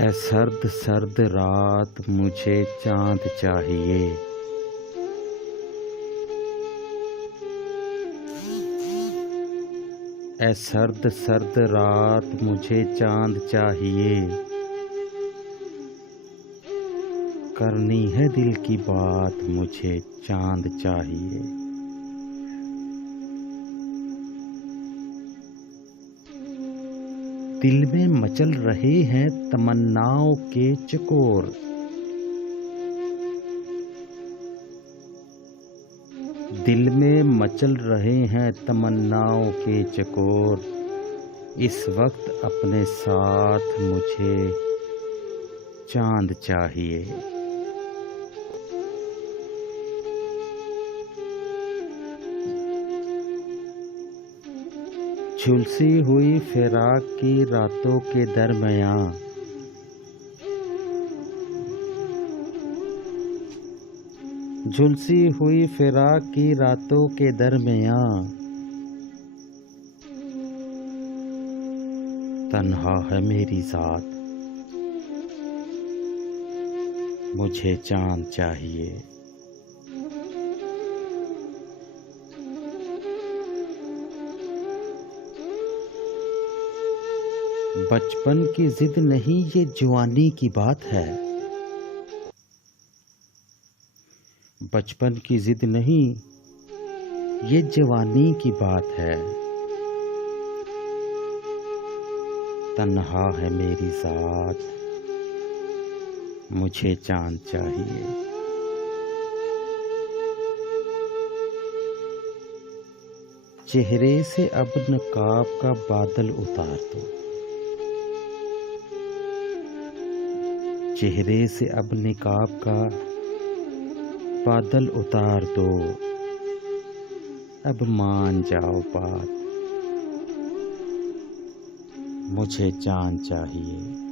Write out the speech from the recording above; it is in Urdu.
اے سرد سرد رات مجھے چاند چاہیے، اے سرد سرد رات مجھے چاند چاہیے، کرنی ہے دل کی بات مجھے چاند چاہیے۔ دل میں مچل رہے ہیں تمناؤں کے چکور، دل میں مچل رہے ہیں تمناؤں کے چکور، اس وقت اپنے ساتھ مجھے چاند چاہیے۔ جھلسی ہوئی فراق کی راتوں کے درمیاں، جھلسی ہوئی فراق کی راتوں کے درمیاں، تنہا ہے میری ذات مجھے چاند چاہیے۔ بچپن کی ضد نہیں یہ جوانی کی بات ہے، بچپن کی ضد نہیں یہ جوانی کی بات ہے، تنہا ہے میری ذات مجھے چاند چاہیے۔ چہرے سے اب نقاب کا بادل اتار دو، چہرے سے اب نقاب کا بادل اتار دو، اب مان جاؤ بات مجھے چاند چاہیے۔